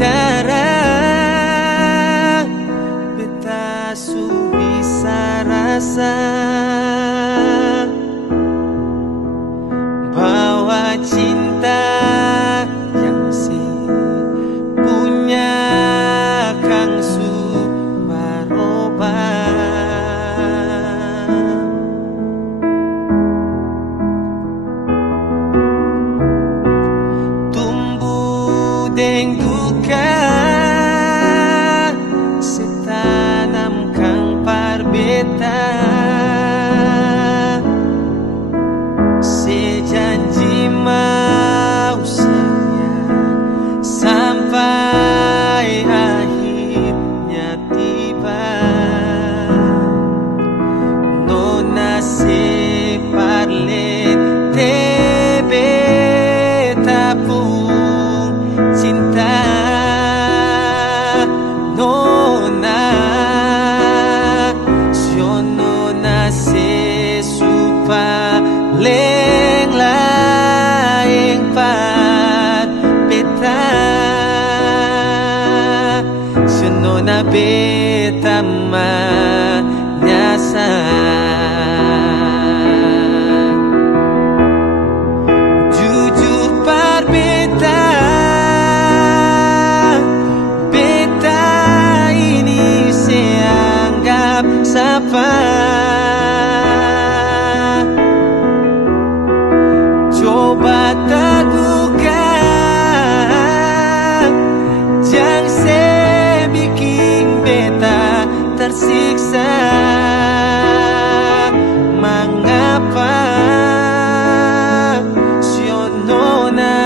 bicara, beta su bisa rasa bahwa cinta yang si punya kang su barubah. Tumbuh deng duka setanam kang parbeta, sejanji mau setia sampai akhirnya tiba. Nona se parle te beta pun cinta. Nona sio nona se supa leng laeng pat beta, sio nona beta ma nyasa. Jujur par beta, beta ini seanggap sapa. Coba terbuka, jangan se bikin beta tersiksa. Mengapa sio nona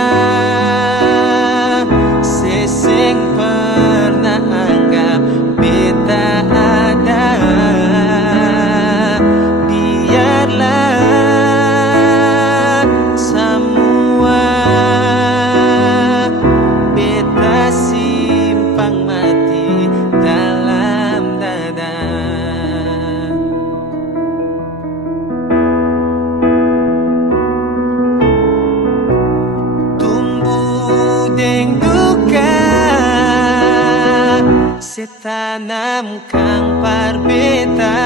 seseng pernah anggap beta ada. Biarlah semua beta simpang mati dalam dada. Tumbuh deng duka setanam kang parbeta,